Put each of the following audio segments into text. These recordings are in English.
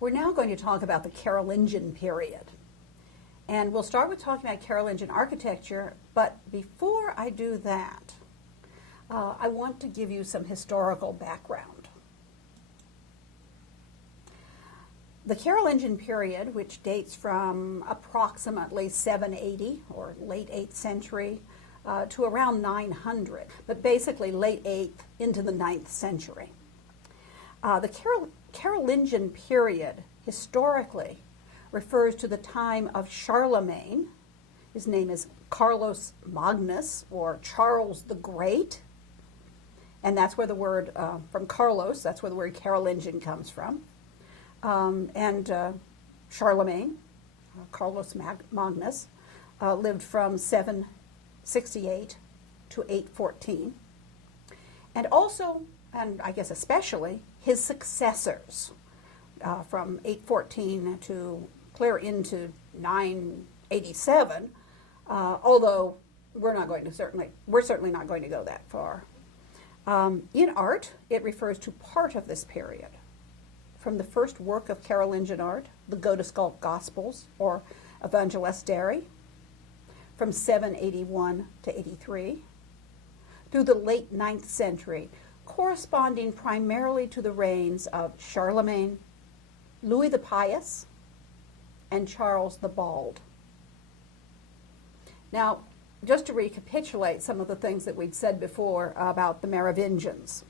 We're now going to talk about the Carolingian period. And we'll start with talking about Carolingian architecture, but before I do that, I want to give you some historical background. The Carolingian period, which dates from approximately 780 or late 8th century to around 900, but basically late 8th into the 9th century. The Carolingian period historically refers to the time of Charlemagne. His name is Carlos Magnus, or Charles the Great, and that's where the word, from Carlos, that's where the word Carolingian comes from. Charlemagne, Carlos Magnus, lived from 768 to 814. And also, and I guess especially, his successors from 814 to clear into 987, although we're certainly not going to go that far. In art, it refers to part of this period. From the first work of Carolingian art, the Godescalc Gospels, or Evangelistarii, from 781 to 83, through the late 9th century, corresponding primarily to the reigns of Charlemagne, Louis the Pious, and Charles the Bald. Now, just to recapitulate some of the things that we'd said before about the Merovingians.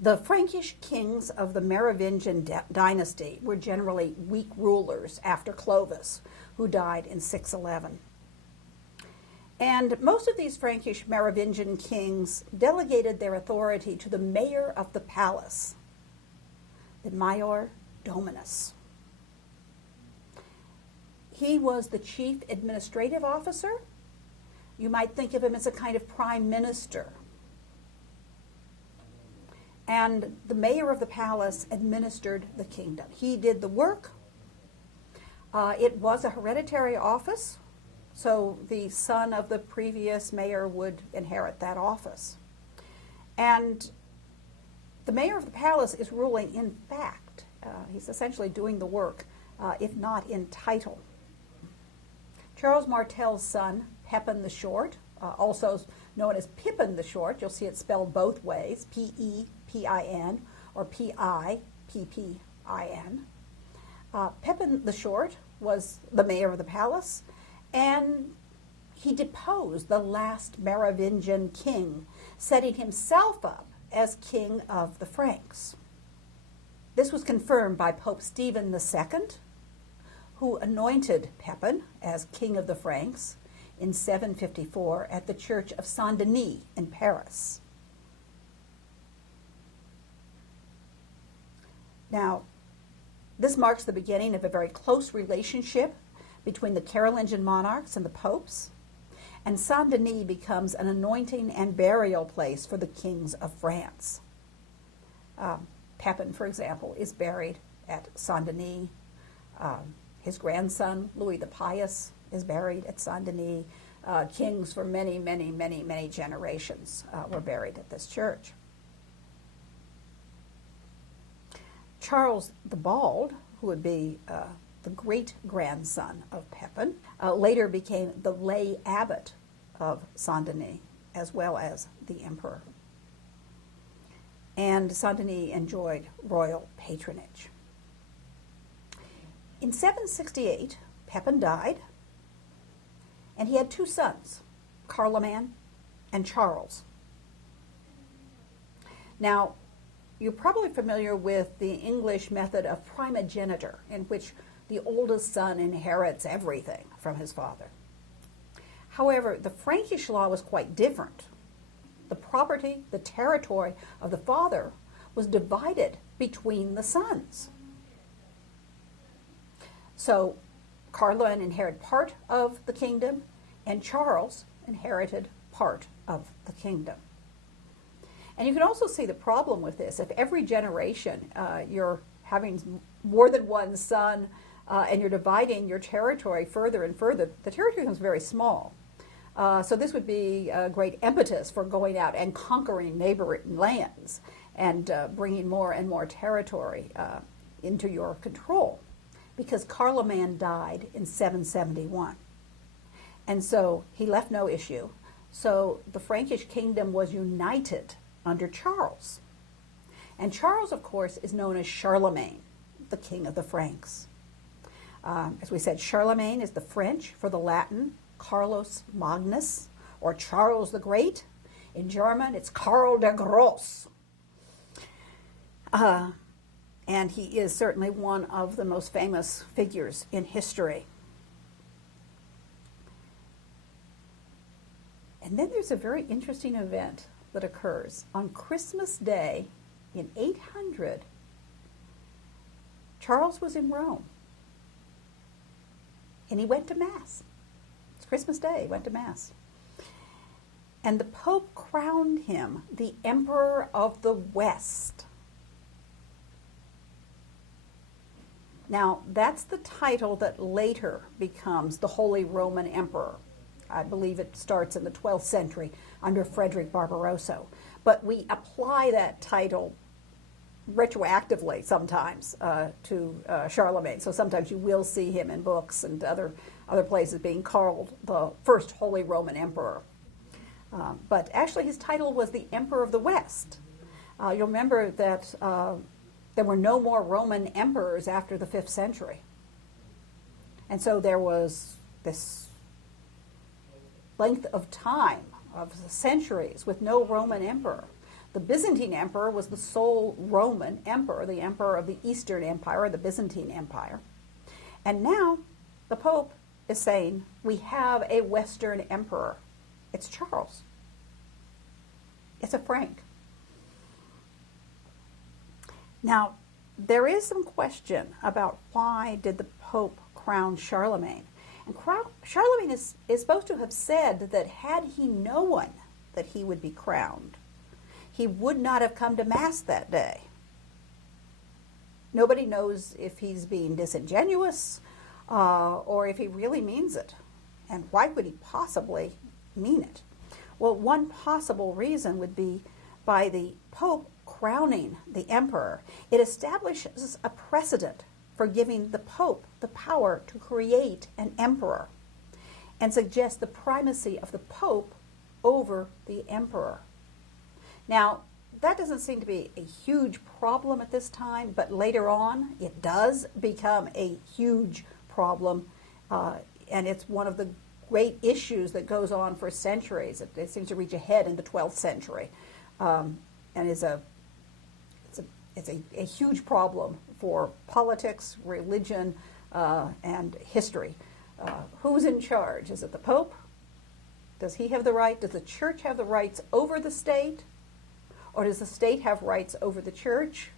The Frankish kings of the Merovingian dynasty were generally weak rulers after Clovis, who died in 611. And most of these Frankish Merovingian kings delegated their authority to the mayor of the palace, the Maior Dominus. He was the chief administrative officer. You might think of him as a kind of prime minister. And the mayor of the palace administered the kingdom. He did the work. It was a hereditary office, so the son of the previous mayor would inherit that office. And the mayor of the palace is ruling in fact. He's essentially doing the work, if not in title. Charles Martel's son, Pepin the Short, also known as Pippin the Short, you'll see it spelled both ways, P-E-P-I-N or P-I-P-P-I-N. Pepin the Short was the mayor of the palace, and he deposed the last Merovingian king, setting himself up as king of the Franks. This was confirmed by Pope Stephen II, who anointed Pepin as king of the Franks in 754 at the Church of Saint-Denis in Paris. Now, this marks the beginning of a very close relationship between the Carolingian monarchs and the popes, and Saint-Denis becomes an anointing and burial place for the kings of France. Pepin, for example, is buried at Saint-Denis. His grandson, Louis the Pious, is buried at Saint-Denis. Kings for many, many, many, many generations were buried at this church. Charles the Bald, who would be the great-grandson of Pepin, later became the lay abbot of Saint-Denis, as well as the emperor. And Saint-Denis enjoyed royal patronage. In 768, Pepin died, and he had two sons, Carloman and Charles. Now, you're probably familiar with the English method of primogeniture, in which the oldest son inherits everything from his father. However, the Frankish law was quite different. The property, the territory of the father was divided between the sons. So Carloman inherited part of the kingdom, and Charles inherited part of the kingdom. And you can also see the problem with this. If every generation you're having more than one son and you're dividing your territory further and further, the territory becomes very small. So this would be a great impetus for going out and conquering neighboring lands and bringing more and more territory into your control, because Charlemagne died in 771. And so he left no issue. So the Frankish kingdom was united under Charles. And Charles, of course, is known as Charlemagne, the king of the Franks. As we said, Charlemagne is the French for the Latin Carlos Magnus, or Charles the Great. In German, it's Karl der Groß. And he is certainly one of the most famous figures in history. And then there's a very interesting event that occurs. On Christmas Day in 800, Charles was in Rome. And he went to Mass. It's Christmas Day, he went to Mass. And the Pope crowned him the Emperor of the West. Now, that's the title that later becomes the Holy Roman Emperor. I believe it starts in the 12th century under Frederick Barbarossa. But we apply that title retroactively sometimes to Charlemagne. So sometimes you will see him in books and other places being called the first Holy Roman Emperor. But actually his title was the Emperor of the West. You'll remember that there were no more Roman emperors after the 5th century. And so there was this length of time, of centuries, with no Roman emperor. The Byzantine emperor was the sole Roman emperor, the emperor of the Eastern Empire, the Byzantine Empire. And now the Pope is saying, we have a Western emperor. It's Charles. It's a Frank. Now, there is some question about why did the Pope crown Charlemagne. And Charlemagne is supposed to have said that had he known that he would be crowned, he would not have come to Mass that day. Nobody knows if he's being disingenuous or if he really means it. And why would he possibly mean it? Well, one possible reason would be by the Pope crowning the emperor, it establishes a precedent for giving the Pope the power to create an emperor and suggests the primacy of the Pope over the emperor. Now, that doesn't seem to be a huge problem at this time, but later on it does become a huge problem, and it's one of the great issues that goes on for centuries. It seems to reach a head in the 12th century, and it's a huge problem for politics, religion, and history. Who's in charge? Is it the Pope? Does he have the right? Does the Church have the rights over the state? Or does the state have rights over the Church?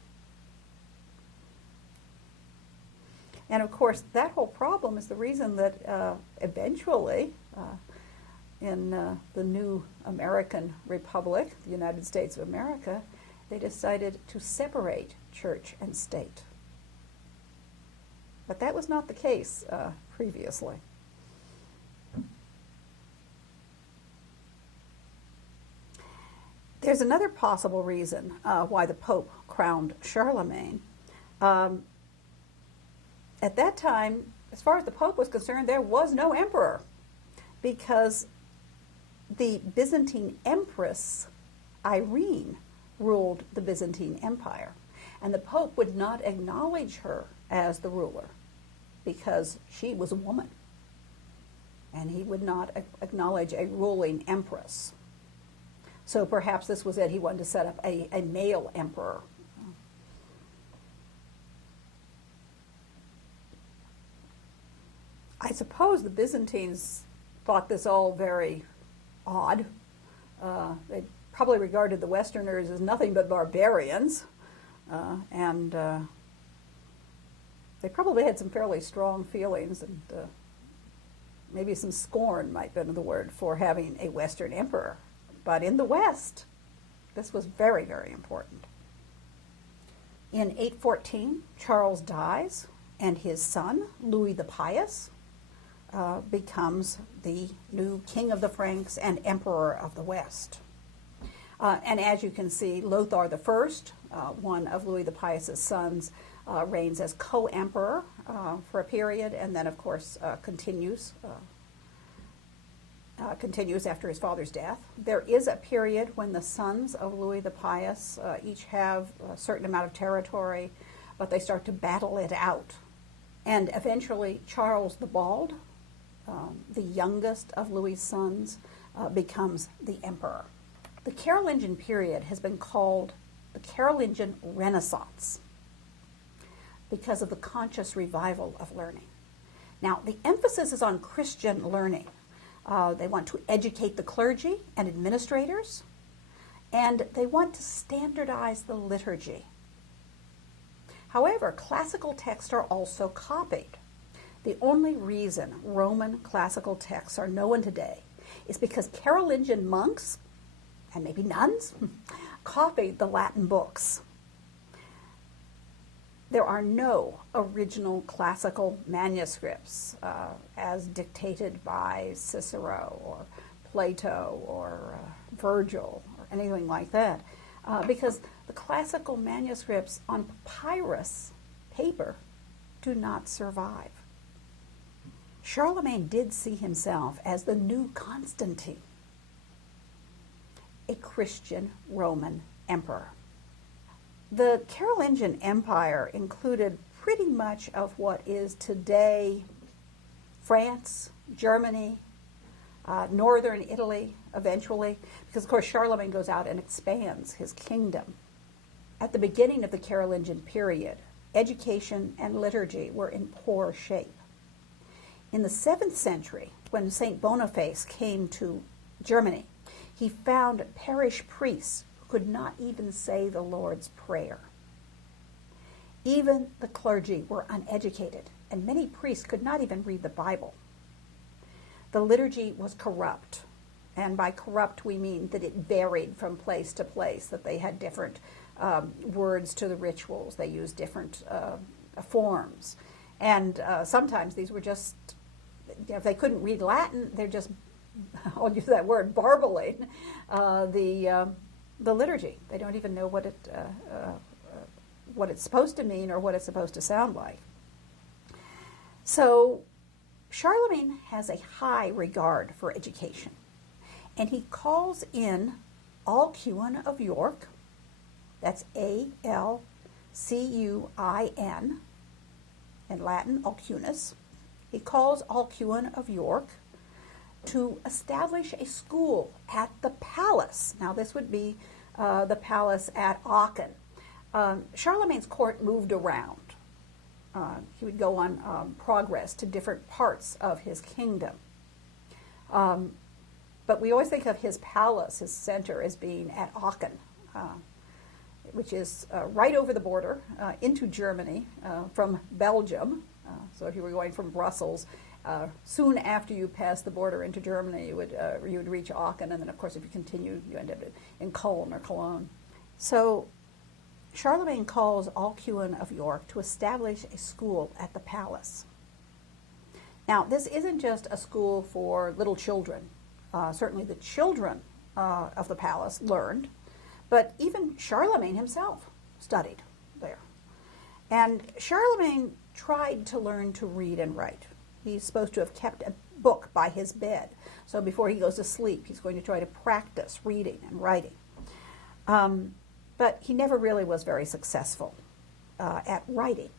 And of course, that whole problem is the reason that eventually, in the new American Republic, the United States of America, they decided to separate church and state. But that was not the case previously. There's another possible reason why the Pope crowned Charlemagne. At that time, as far as the Pope was concerned, there was no emperor because the Byzantine Empress Irene ruled the Byzantine Empire. And the Pope would not acknowledge her as the ruler because she was a woman. And he would not acknowledge a ruling empress. So perhaps this was it. He wanted to set up a male emperor. I suppose the Byzantines thought this all very odd. They probably regarded the Westerners as nothing but barbarians. And they probably had some fairly strong feelings, and maybe some scorn might be the word for having a Western emperor. But in the West, this was very, very important. In 814, Charles dies, and his son, Louis the Pious, becomes the new king of the Franks and emperor of the West. And as you can see, Lothar I, one of Louis the Pious's sons, reigns as co-emperor for a period, and then, of course, continues after his father's death. There is a period when the sons of Louis the Pious each have a certain amount of territory, but they start to battle it out. And eventually, Charles the Bald, the youngest of Louis's sons, becomes the emperor. The Carolingian period has been called the Carolingian Renaissance because of the conscious revival of learning. Now, the emphasis is on Christian learning. They want to educate the clergy and administrators, and they want to standardize the liturgy. However, classical texts are also copied. The only reason Roman classical texts are known today is because Carolingian monks, and maybe nuns, copied the Latin books. There are no original classical manuscripts as dictated by Cicero or Plato or Virgil or anything like that, because the classical manuscripts on papyrus paper do not survive. Charlemagne did see himself as the new Constantine, a Christian Roman emperor. The Carolingian Empire included pretty much of what is today France, Germany, northern Italy eventually, because of course Charlemagne goes out and expands his kingdom. At the beginning of the Carolingian period, education and liturgy were in poor shape. In the 7th century, when St. Boniface came to Germany, he found parish priests who could not even say the Lord's Prayer. Even the clergy were uneducated, and many priests could not even read the Bible. The liturgy was corrupt, and by corrupt we mean that it varied from place to place, that they had different words to the rituals, they used different forms, and sometimes these were just, if they couldn't read Latin, they're just, I'll use that word, barbling the liturgy. They don't even know what it's supposed to mean or what it's supposed to sound like. So Charlemagne has a high regard for education, and he calls in Alcuin of York, that's A-L-C-U-I-N, in Latin, Alcuinus. He calls Alcuin of York to establish a school at the palace. Now this would be the palace at Aachen. Charlemagne's court moved around. He would go on progress to different parts of his kingdom. But we always think of his palace, his center, as being at Aachen, which is right over the border into Germany from Belgium. So if you were going from Brussels, soon after you pass the border into Germany, you would reach Aachen, and then of course if you continue, you end up in Cologne or Cologne. So Charlemagne calls Alcuin of York to establish a school at the palace. Now, this isn't just a school for little children. Certainly the children of the palace learned, but even Charlemagne himself studied there. And Charlemagne tried to learn to read and write. He's supposed to have kept a book by his bed. So before he goes to sleep, he's going to try to practice reading and writing. But he never really was very successful at writing.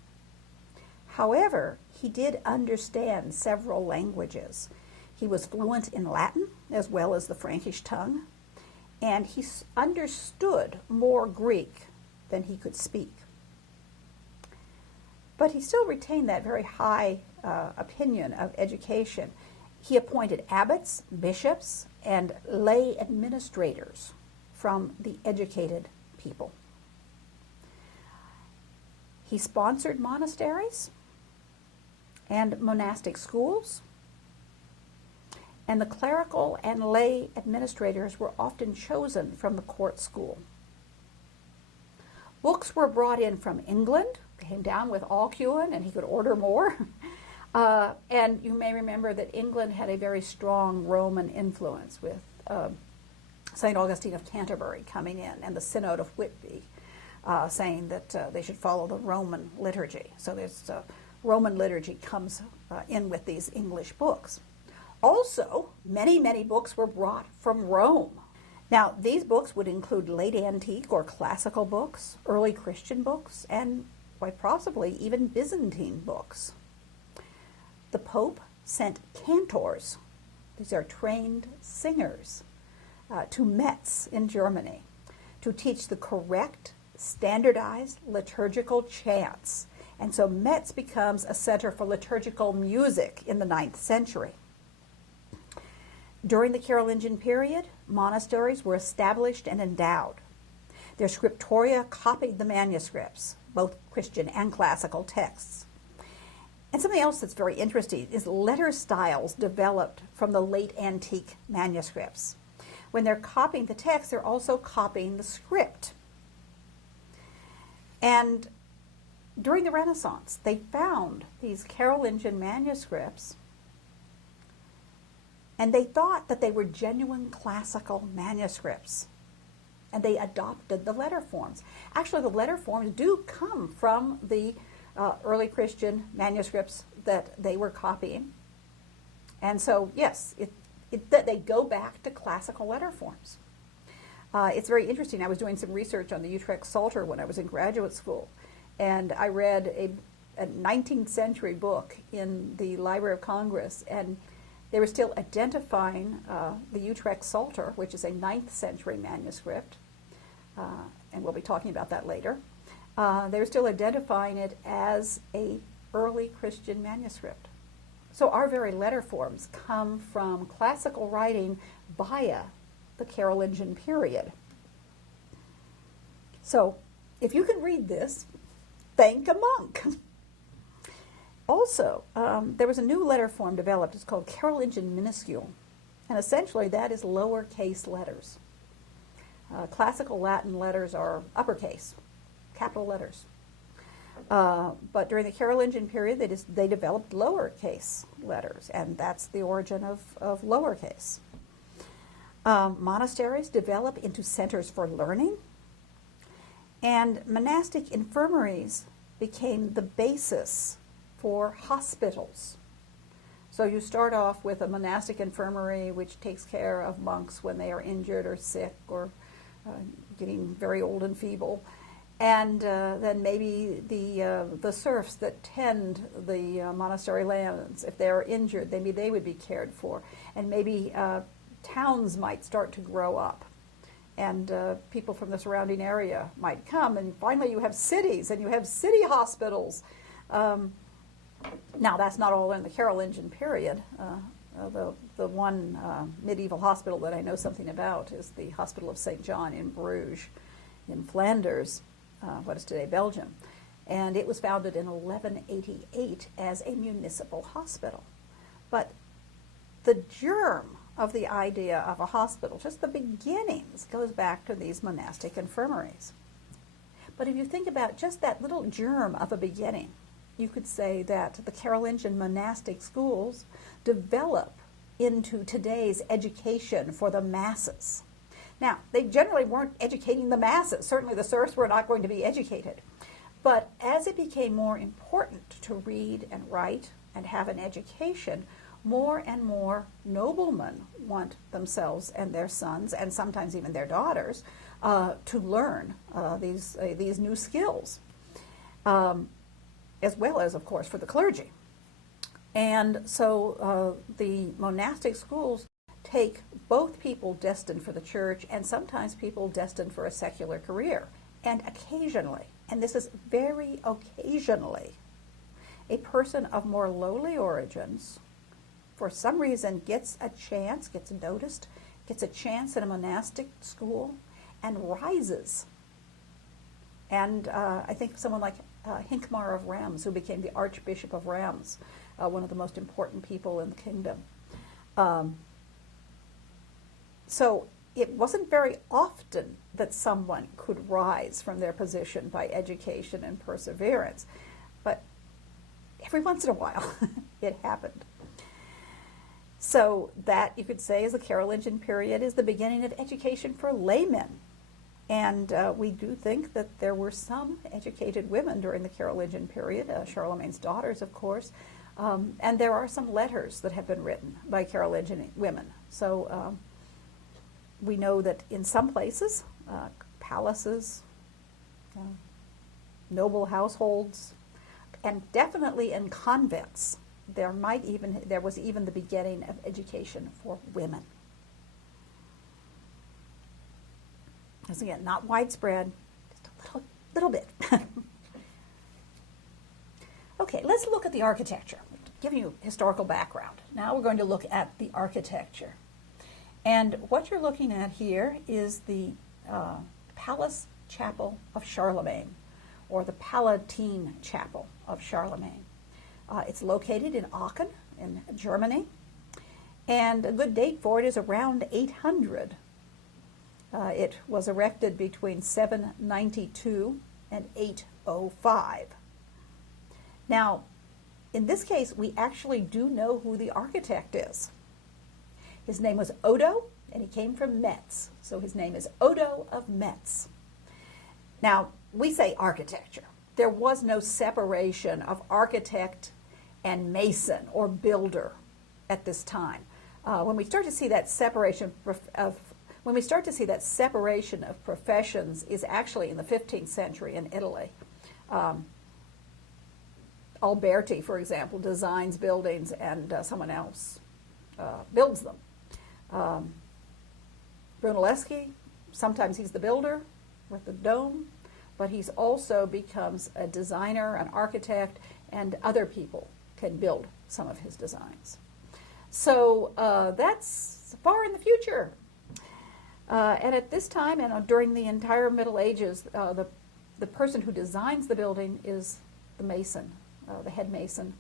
However, he did understand several languages. He was fluent in Latin as well as the Frankish tongue, and he understood more Greek than he could speak. But he still retained that very high opinion of education. He appointed abbots, bishops, and lay administrators from the educated people. He sponsored monasteries and monastic schools, and the clerical and lay administrators were often chosen from the court school. Books were brought in from England, came down with Alcuin, and he could order more. And you may remember that England had a very strong Roman influence with St. Augustine of Canterbury coming in and the Synod of Whitby. saying that they should follow the Roman liturgy. So there's Roman liturgy comes in with these English books. Also, many, many books were brought from Rome. Now, these books would include late antique or classical books, early Christian books, and quite possibly even Byzantine books. The Pope sent cantors, these are trained singers, to Metz in Germany to teach the correct, standardized liturgical chants. And so Metz becomes a center for liturgical music in the 9th century. During the Carolingian period, monasteries were established and endowed. Their scriptoria copied the manuscripts, both Christian and classical texts. And something else that's very interesting is letter styles developed from the late antique manuscripts. When they're copying the text, they're also copying the script. And during the Renaissance, they found these Carolingian manuscripts, and they thought that they were genuine classical manuscripts, and they adopted the letter forms. Actually, the letter forms do come from the early Christian manuscripts that they were copying. And so, yes, they go back to classical letter forms. It's very interesting. I was doing some research on the Utrecht Psalter when I was in graduate school, and I read a 19th century book in the Library of Congress, and they were still identifying the Utrecht Psalter, which is a 9th century manuscript, and we'll be talking about that later. They were still identifying it as a early Christian manuscript. So our very letter forms come from classical writing via the Carolingian period. So if you can read this, thank a monk. Also, there was a new letter form developed. It's called Carolingian Minuscule. And essentially that is lowercase letters. Classical Latin letters are uppercase, capital letters. But during the Carolingian period, they developed lowercase letters, and that's the origin of lowercase. Monasteries develop into centers for learning, and monastic infirmaries became the basis for hospitals. So you start off with a monastic infirmary, which takes care of monks when they are injured or sick or getting very old and feeble. And then maybe the serfs that tend the monastery lands, if they're injured, maybe they would be cared for. And maybe towns might start to grow up, and people from the surrounding area might come. And finally you have cities, and you have city hospitals. Now that's not all in the Carolingian period. The one medieval hospital that I know something about is the Hospital of St. John in Bruges, in Flanders, what is today Belgium. And it was founded in 1188 as a municipal hospital. But the germ of the idea of a hospital, just the beginnings, goes back to these monastic infirmaries. But if you think about just that little germ of a beginning, you could say that the Carolingian monastic schools develop into today's education for the masses. Now, they generally weren't educating the masses. Certainly the serfs were not going to be educated. But as it became more important to read and write and have an education, more and more noblemen want themselves and their sons, and sometimes even their daughters, to learn these new skills, as well as, of course, for the clergy. And so the monastic schools take both people destined for the church and sometimes people destined for a secular career. And occasionally, and this is very occasionally, a person of more lowly origins, for some reason, gets a chance, gets noticed, gets a chance in a monastic school, and rises. And I think of someone like Hincmar of Reims, who became the Archbishop of Reims, one of the most important people in the kingdom. So it wasn't very often that someone could rise from their position by education and perseverance, but every once in a while it happened. So that, you could say, is the Carolingian period, is the beginning of education for laymen. And we do think that there were some educated women during the Carolingian period, Charlemagne's daughters, of course, and there are some letters that have been written by Carolingian women. So we know that in some places, palaces, noble households, and definitely in convents, there was even the beginning of education for women. As again, not widespread, just a little bit. Okay, let's look at the architecture. Give you historical background. Now we're going to look at the architecture. And what you're looking at here is the Palace Chapel of Charlemagne, or the Palatine Chapel of Charlemagne. It's located in Aachen, in Germany, and a good date for it is around 800. It was erected between 792 and 805. Now, in this case, we actually do know who the architect is. His name was Odo, and he came from Metz. So his name is Odo of Metz. Now, we say architecture. There was no separation of architect and mason or builder at this time. When we start to see that separation of professions is actually in the 15th century in Italy. Alberti, for example, designs buildings and someone else builds them. Brunelleschi, sometimes he's the builder with the dome, but he's also becomes a designer, an architect, and other people can build some of his designs. So that's far in the future. And at this time, and during the entire Middle Ages, the person who designs the building is the mason, the head mason,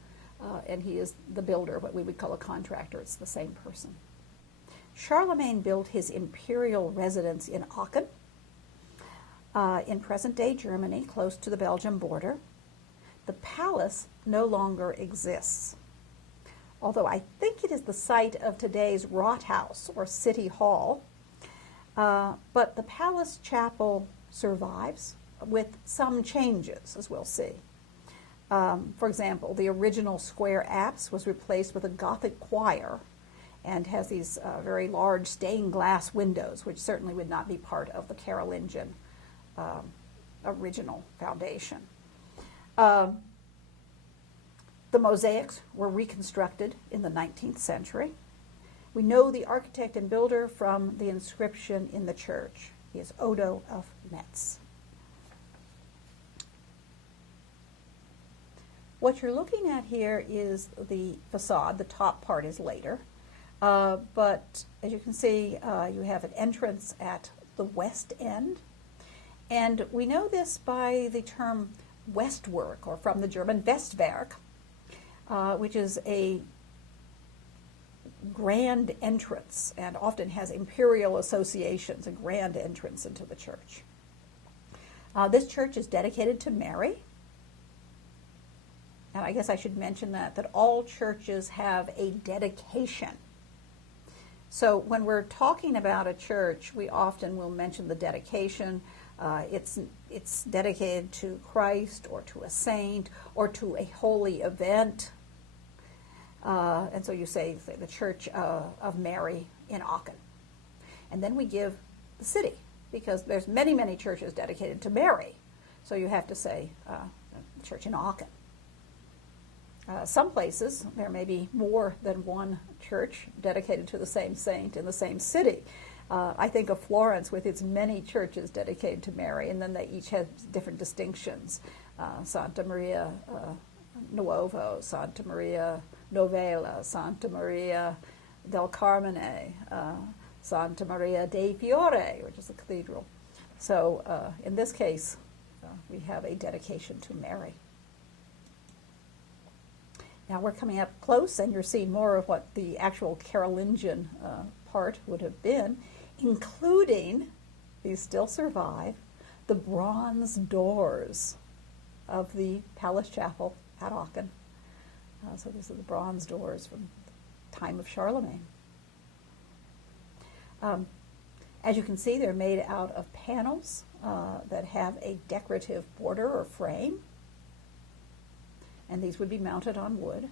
and he is the builder, what we would call a contractor. It's the same person. Charlemagne built his imperial residence in Aachen, in present-day Germany, close to the Belgian border. The palace no longer exists, although I think it is the site of today's Rathaus, or City Hall. But the palace chapel survives with some changes, as we'll see. For example, the original square apse was replaced with a Gothic choir and has these very large stained glass windows, which certainly would not be part of the Carolingian original foundation. The mosaics were reconstructed in the 19th century. We know the architect and builder from the inscription in the church. He is Odo of Metz. What you're looking at here is the facade. The top part is later. But as you can see, you have an entrance at the west end. And we know this by the term Westwork, or from the German Westwerk, which is a grand entrance and often has imperial associations, a grand entrance into the church. This church is dedicated to Mary. And I guess I should mention that all churches have a dedication. So when we're talking about a church, we often will mention the dedication. It's dedicated to Christ or to a saint or to a holy event. And so you say the Church of Mary in Aachen. And then we give the city, because there's many, many churches dedicated to Mary. So you have to say church in Aachen. Some places, there may be more than one church dedicated to the same saint in the same city. I think of Florence with its many churches dedicated to Mary, and then they each have different distinctions. Santa Maria Nuovo, Santa Maria Novella, Santa Maria del Carmine, Santa Maria dei Fiore, which is the cathedral. So in this case, we have a dedication to Mary. Now we're coming up close, and you're seeing more of what the actual Carolingian part would have been, including, these still survive, the bronze doors of the Palace Chapel at Aachen. So these are the bronze doors from the time of Charlemagne. As you can see, they're made out of panels that have a decorative border or frame, and these would be mounted on wood.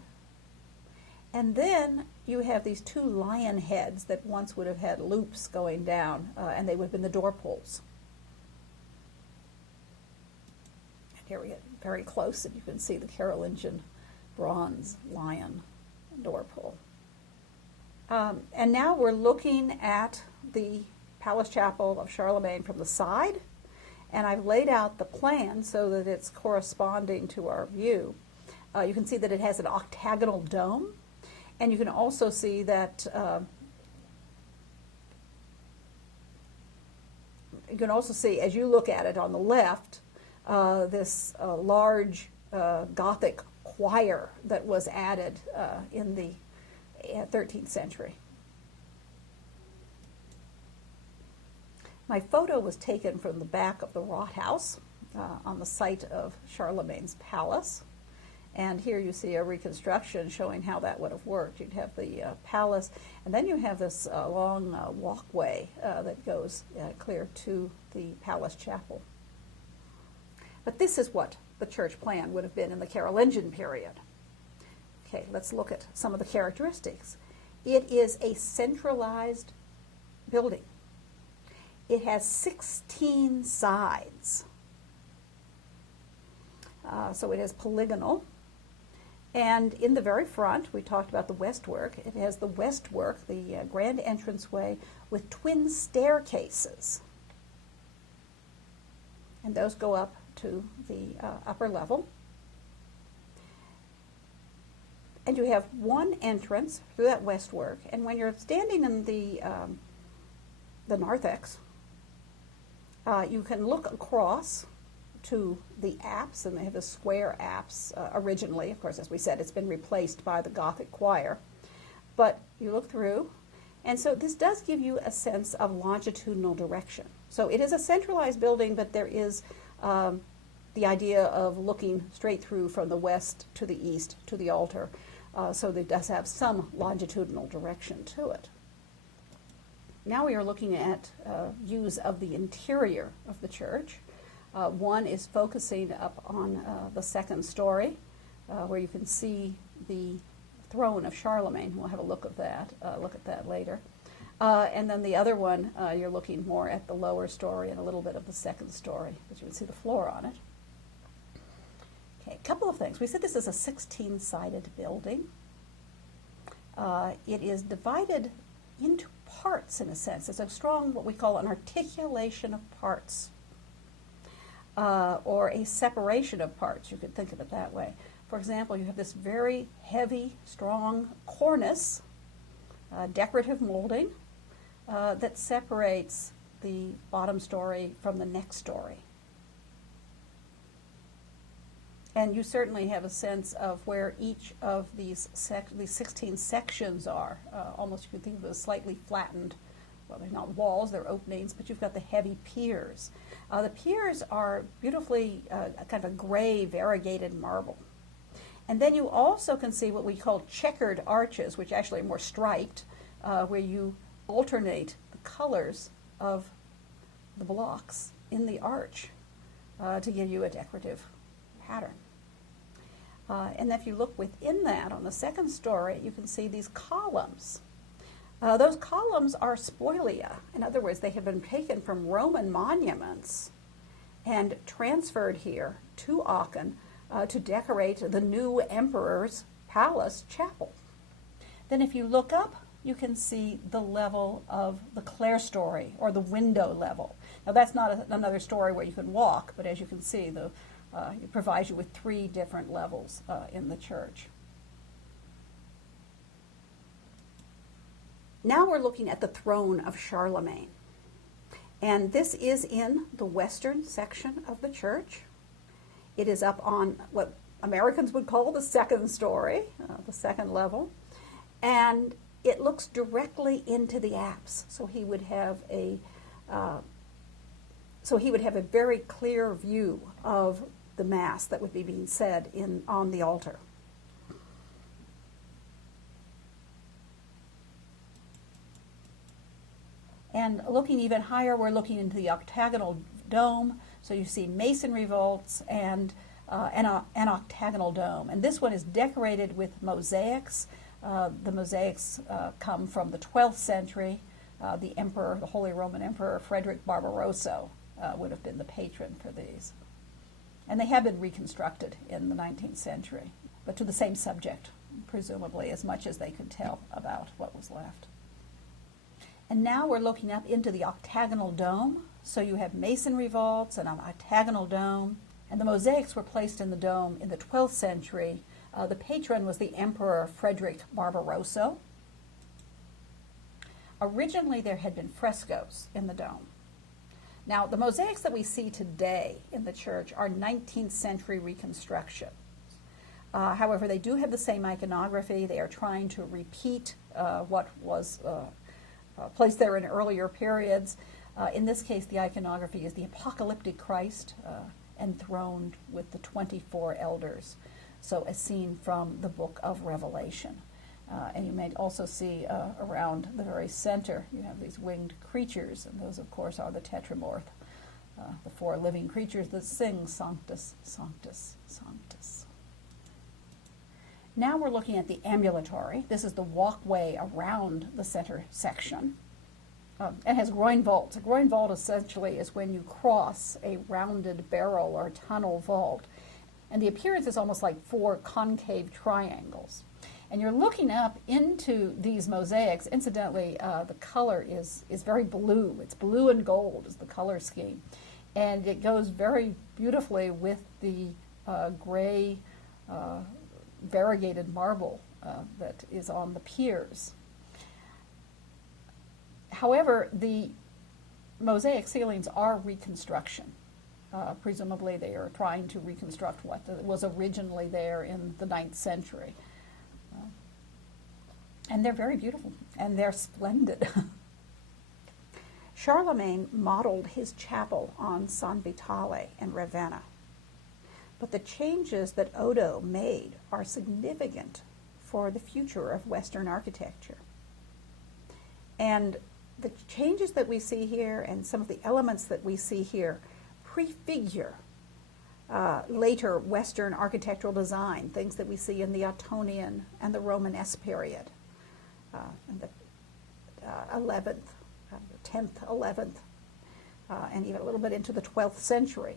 And then you have these two lion heads that once would have had loops going down, and they would have been the door pulls. And here we get very close, and you can see the Carolingian bronze lion door pull. And now we're looking at the Palace Chapel of Charlemagne from the side, and I've laid out the plan so that it's corresponding to our view. You can see that it has an octagonal dome, and you can also see that you can also see, as you look at it on the left, this large Gothic choir that was added in the 13th century. My photo was taken from the back of the Rathaus on the site of Charlemagne's palace. And here you see a reconstruction showing how that would have worked. You'd have the palace, and then you have this long walkway that goes clear to the palace chapel. But this is what the church plan would have been in the Carolingian period. Okay, let's look at some of the characteristics. It is a centralized building. It has 16 sides. So it is polygonal. And in the very front, we talked about the westwork. It has the westwork, the grand entranceway, with twin staircases. And those go up to the upper level. And you have one entrance through that westwork. And when you're standing in the narthex, you can look across to the apse, and they have a square apse originally. Of course, as we said, it's been replaced by the Gothic choir. But you look through, and so this does give you a sense of longitudinal direction. So it is a centralized building, but there is the idea of looking straight through from the west to the east to the altar. So it does have some longitudinal direction to it. Now we are looking at views of the interior of the church. One is focusing up on the second story, where you can see the Throne of Charlemagne. We'll have a look at that later. And then the other one, you're looking more at the lower story and a little bit of the second story, but you can see the floor on it. Okay, a couple of things. We said this is a 16-sided building. It is divided into parts, in a sense. It's a strong, what we call an articulation of parts. Or a separation of parts, you could think of it that way. For example, you have this very heavy, strong cornice, decorative molding, that separates the bottom story from the next story. And you certainly have a sense of where each of these 16 sections are. Almost you could think of it as slightly flattened. Well, they're not walls, they're openings, but you've got the heavy piers. The piers are beautifully kind of a gray variegated marble. And then you also can see what we call checkered arches, which actually are more striped, where you alternate the colors of the blocks in the arch to give you a decorative pattern. And if you look within that, on the second story, you can see these columns. Those columns are spolia. In other words, they have been taken from Roman monuments and transferred here to Aachen to decorate the new emperor's palace chapel. Then if you look up, you can see the level of the clerestory, or the window level. Now that's not another story where you can walk, but as you can see, it provides you with 3 different levels in the church. Now we're looking at the Throne of Charlemagne. And this is in the western section of the church. It is up on what Americans would call the second story, the second level. And it looks directly into the apse. So he would have a very clear view of the Mass that would be being said on the altar. And looking even higher, we're looking into the Octagonal Dome. So you see masonry vaults and an octagonal dome. And this one is decorated with mosaics. The mosaics come from the 12th century. The emperor, the Holy Roman Emperor Frederick Barbarossa would have been the patron for these. And they have been reconstructed in the 19th century, but to the same subject, presumably, as much as they could tell about what was left. And now we're looking up into the Octagonal Dome. So you have masonry vaults and an octagonal dome. And the mosaics were placed in the dome in the 12th century. The patron was the Emperor Frederick Barbarossa. Originally, there had been frescoes in the dome. Now, the mosaics that we see today in the church are 19th century reconstructions. However, they do have the same iconography. They are trying to repeat what was placed there in earlier periods. In this case, the iconography is the apocalyptic Christ enthroned with the 24 elders, so as seen from the book of Revelation. And you may also see around the very center, you have these winged creatures, and those, of course, are the tetramorph, the four living creatures that sing Sanctus, Sanctus, Sanctus. Now we're looking at the ambulatory. This is the walkway around the center section. It has groin vaults. A groin vault essentially is when you cross a rounded barrel or tunnel vault. And the appearance is almost like four concave triangles. And you're looking up into these mosaics. Incidentally, the color is very blue. It's blue and gold is the color scheme. And it goes very beautifully with the gray variegated marble that is on the piers. However, the mosaic ceilings are reconstruction. Presumably they are trying to reconstruct what was originally there in the 9th century. And they're very beautiful, and they're splendid. Charlemagne modeled his chapel on San Vitale in Ravenna. But the changes that Odo made are significant for the future of Western architecture. And the changes that we see here and some of the elements that we see here prefigure later Western architectural design, things that we see in the Ottonian and the Romanesque period, in the 11th, 10th, 11th, and even a little bit into the 12th century.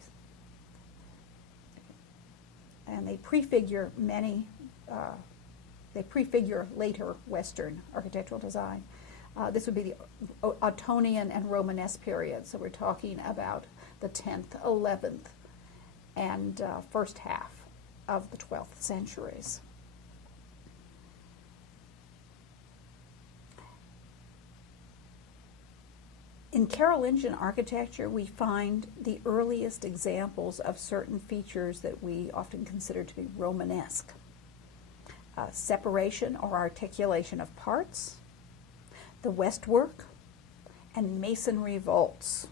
And they prefigure later Western architectural design. This would be the Ottonian and Romanesque period. So we're talking about the 10th, 11th, and first half of the 12th centuries. In Carolingian architecture, we find the earliest examples of certain features that we often consider to be Romanesque. Separation or articulation of parts, the westwork, and masonry vaults.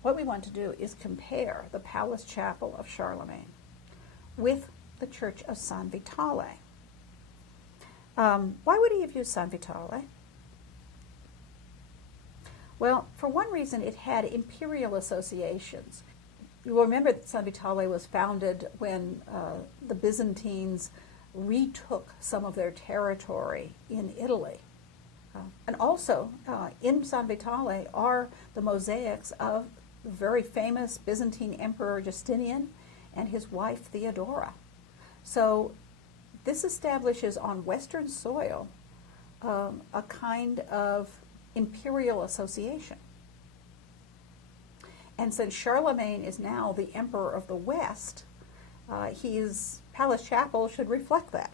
What we want to do is compare the Palace Chapel of Charlemagne with the Church of San Vitale. Why would he have used San Vitale? Well, for one reason, it had imperial associations. You will remember that San Vitale was founded when the Byzantines retook some of their territory in Italy. And also, in San Vitale are the mosaics of the very famous Byzantine Emperor Justinian and his wife Theodora. So this establishes on Western soil a kind of imperial association. And since Charlemagne is now the emperor of the West, his Palace Chapel should reflect that.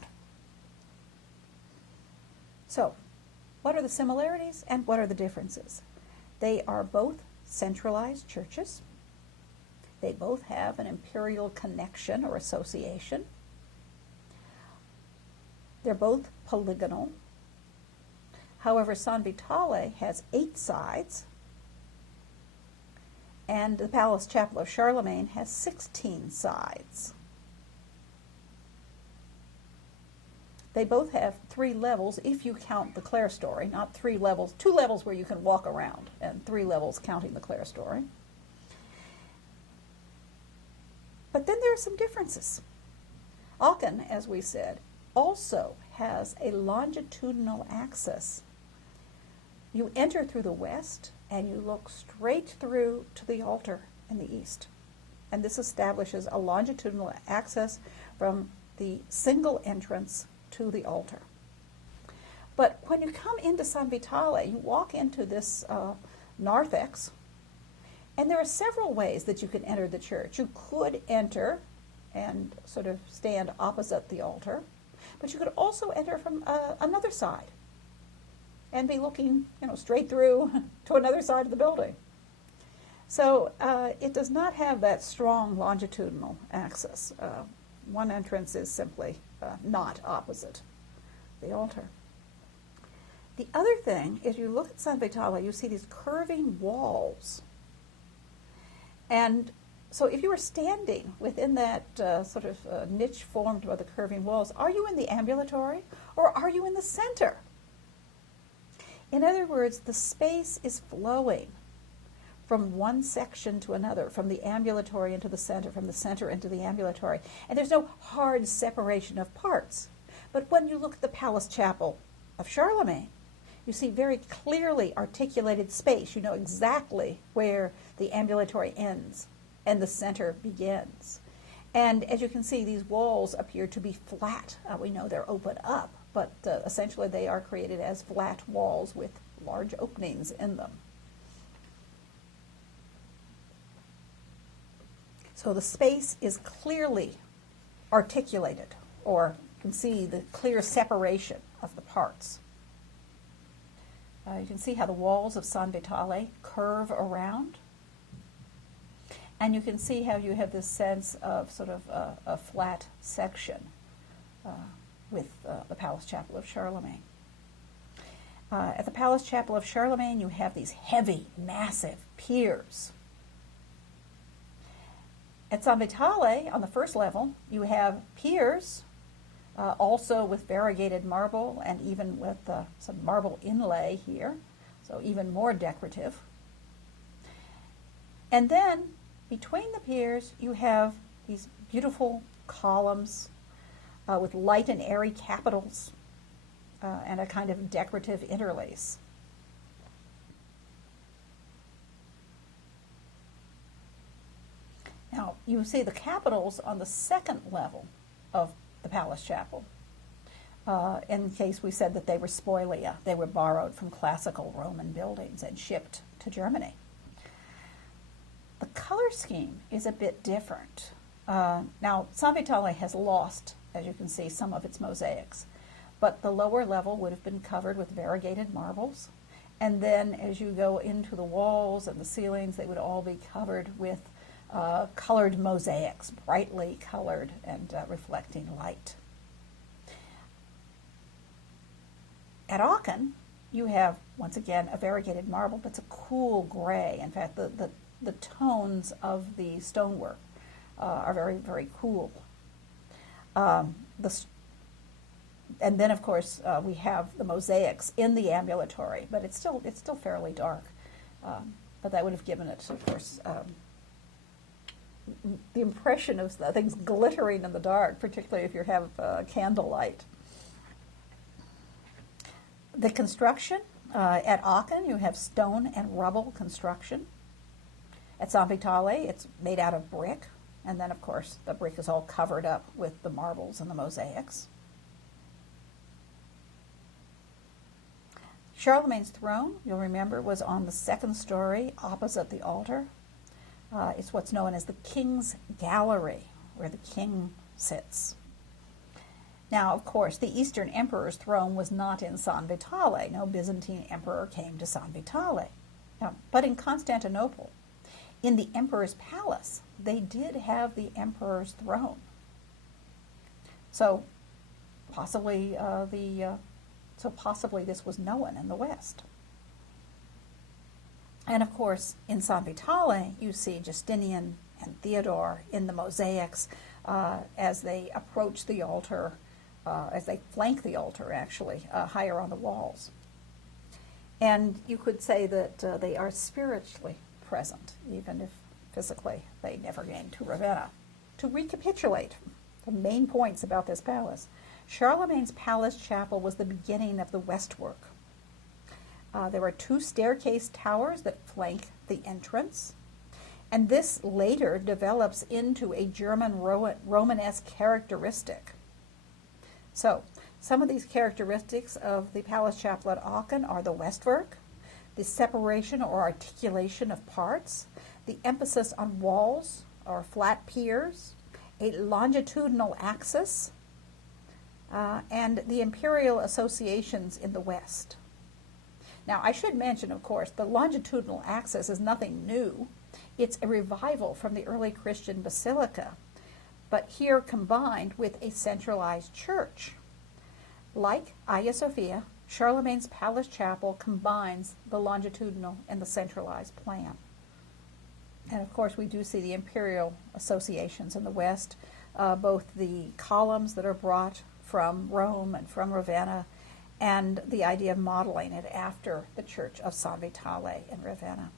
So, what are the similarities and what are the differences? They are both centralized churches. They both have an imperial connection or association. They're both polygonal. However, San Vitale has 8 sides, and the Palace Chapel of Charlemagne has 16 sides. They both have 3 levels if you count the clerestory, not 3 levels, 2 levels where you can walk around, and 3 levels counting the clerestory. But then there are some differences. Aachen, as we said, also has a longitudinal axis. You enter through the west and you look straight through to the altar in the east. And this establishes a longitudinal axis from the single entrance to the altar. But when you come into San Vitale, you walk into this narthex, and there are several ways that you can enter the church. You could enter and sort of stand opposite the altar, but you could also enter from another side and be looking, straight through to another side of the building. So it does not have that strong longitudinal axis. One entrance is simply not opposite the altar. The other thing is, you look at San Vitale, you see these curving walls. And so if you were standing within that sort of niche formed by the curving walls, are you in the ambulatory or are you in the center? In other words, the space is flowing from one section to another, from the ambulatory into the center, from the center into the ambulatory. And there's no hard separation of parts. But when you look at the Palace Chapel of Charlemagne, you see very clearly articulated space. You know exactly where the ambulatory ends and the center begins. And as you can see, these walls appear to be flat. We know they're open up, but essentially they are created as flat walls with large openings in them. So the space is clearly articulated, or you can see the clear separation of the parts. You can see how the walls of San Vitale curve around. And you can see how you have this sense of sort of a flat section with the Palace Chapel of Charlemagne. At the Palace Chapel of Charlemagne, you have these heavy, massive piers. At San Vitale, on the first level, you have piers, also with variegated marble and even with some marble inlay here, so even more decorative. And then, between the piers, you have these beautiful columns with light and airy capitals and a kind of decorative interlace. Now, you see the capitals on the second level of the Palace Chapel. In case we said that they were spolia, they were borrowed from classical Roman buildings and shipped to Germany. The color scheme is a bit different. Now, San Vitale has lost, as you can see, some of its mosaics, but the lower level would have been covered with variegated marbles, and then as you go into the walls and the ceilings, they would all be covered with colored mosaics, brightly colored and reflecting light. At Aachen, you have, once again, a variegated marble, but it's a cool gray. In fact, the tones of the stonework are very, very cool. And then, of course, we have the mosaics in the ambulatory, but it's still fairly dark. But that would have given it, of course, the impression of things glittering in the dark, particularly if you have candlelight. The construction, at Aachen, you have stone and rubble construction. At San Vitale, it's made out of brick, and then, of course, the brick is all covered up with the marbles and the mosaics. Charlemagne's throne, you'll remember, was on the second story opposite the altar. It's what's known as the King's Gallery, where the king sits. Now, of course, the Eastern Emperor's throne was not in San Vitale. No Byzantine emperor came to San Vitale. But in Constantinople, in the emperor's palace, they did have the emperor's throne. So possibly this was known in the West. And of course, in San Vitale, you see Justinian and Theodore in the mosaics as they approach the altar as they flank the altar, actually, higher on the walls. And you could say that they are spiritually present, even if physically they never came to Ravenna. To recapitulate the main points about this palace, Charlemagne's palace chapel was the beginning of the westwork. There were 2 staircase towers that flank the entrance, and this later develops into a German Romanesque characteristic. So, some of these characteristics of the palace chapel at Aachen are the westwork, the separation or articulation of parts, the emphasis on walls or flat piers, a longitudinal axis, and the imperial associations in the west. Now, I should mention, of course, the longitudinal axis is nothing new. It's a revival from the early Christian basilica, but here combined with a centralized church. Like Hagia Sophia, Charlemagne's palace chapel combines the longitudinal and the centralized plan. And of course, we do see the imperial associations in the west, both the columns that are brought from Rome and from Ravenna, and the idea of modeling it after the Church of San Vitale in Ravenna.